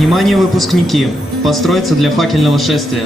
Внимание, выпускники! Построиться для факельного шествия.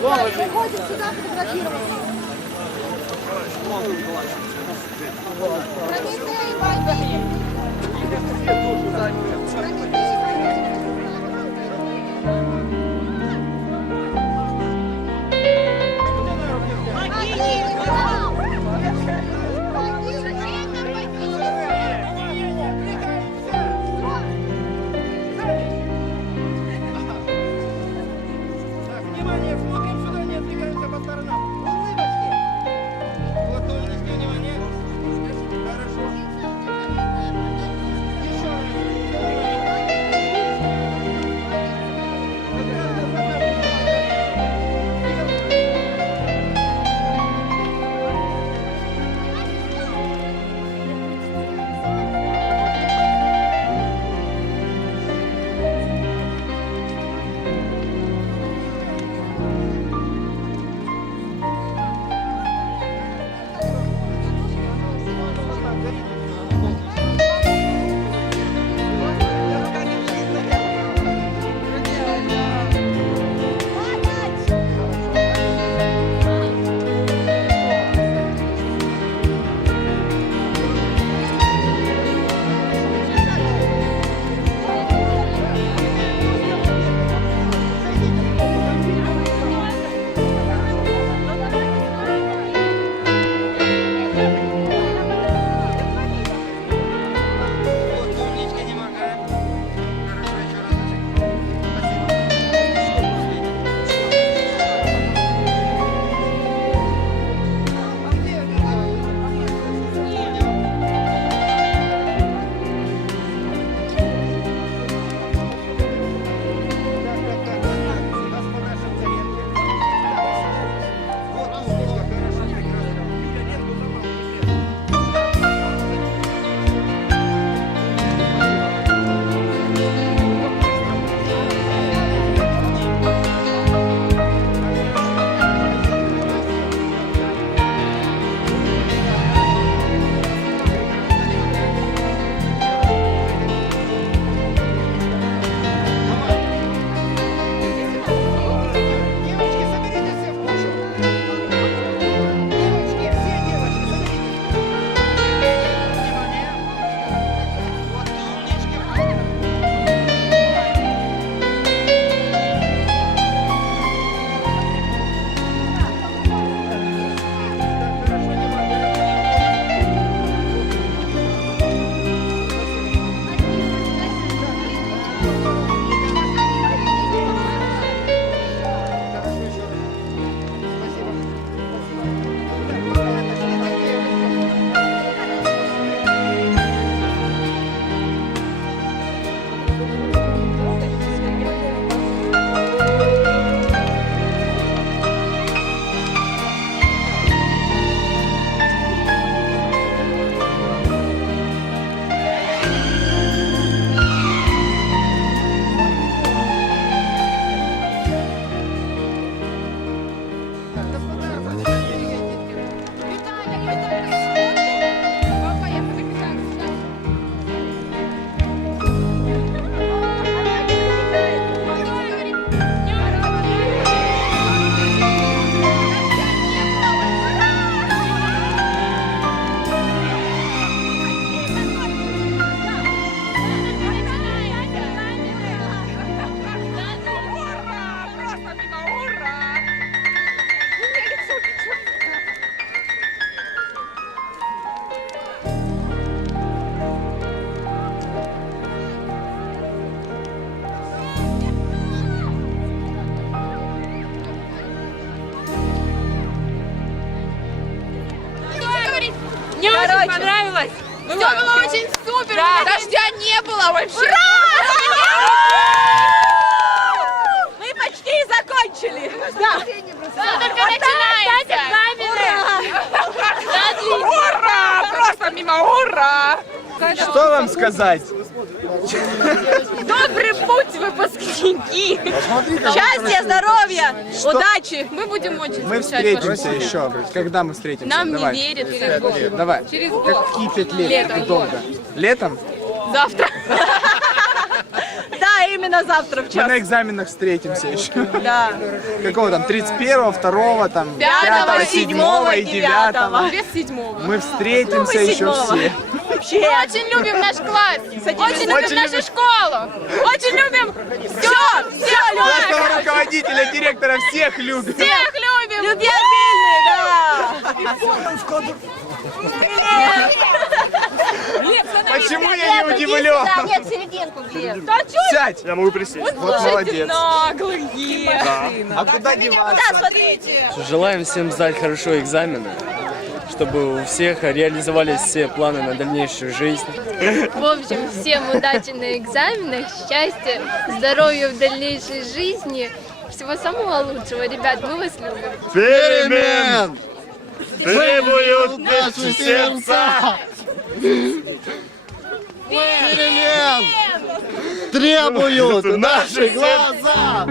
Выходим сюда фотографироваться. Прометей, войди. Прометей, Внимание, смотрим сюда, не отвлекаемся по сторонам. Улыбочки. Вот улыбочки, внимание. Хорошо. Еще вот умничка, не моргаем. Хорошо, еще разочек. Девочки, соберитесь все в кучу. Девочки, все девочки, соберитесь. Внимание. Вот умнички. Хорошо, не моргаем. Хорошо, еще раз. Спасибо. Мне очень понравилось. Все было очень супер. Дождя не было вообще. Ура! Мы почти закончили. Да. Только начинается. Ура! Просто мимо ура! Что вам сказать? Добрый путь, выпускники. Счастья, здоровья, удачи. Мы будем очень Мы скучать. встретимся еще. Когда мы встретимся? Нам Давай. не верят. Через год. Давай. Через год. Какие 5 лет? Летом. Это долго. Летом? Завтра. Да, и именно завтра в Мы час. на экзаменах встретимся еще. Да. Какого там, 31-го, 2-го, там, 5-го, 5-го, 7-го и 9-го. Без 7-го. Мы встретимся Ну, мы еще 7-го. все. Вообще. Очень любим наш класс. Очень любим нашу школу. Очень любим все Классного любим. руководителя, директора всех любим. Всех любим. Любвеобильные, да. Почему я не удивлен? Нет, серединку, Глеб. Да чё? Сядь. Я могу присесть. Вот молодец. Наглые. А куда деваться? Да, смотрите. Желаем всем сдать хорошо экзамены, чтобы у всех реализовались все планы на дальнейшую жизнь. В общем, всем удачи на экзаменах, счастья, здоровья в дальнейшей жизни. Всего самого лучшего, ребят, мы вас любим. Перемен! Требуют наши сердца! Перемен! Требуют наши глаза!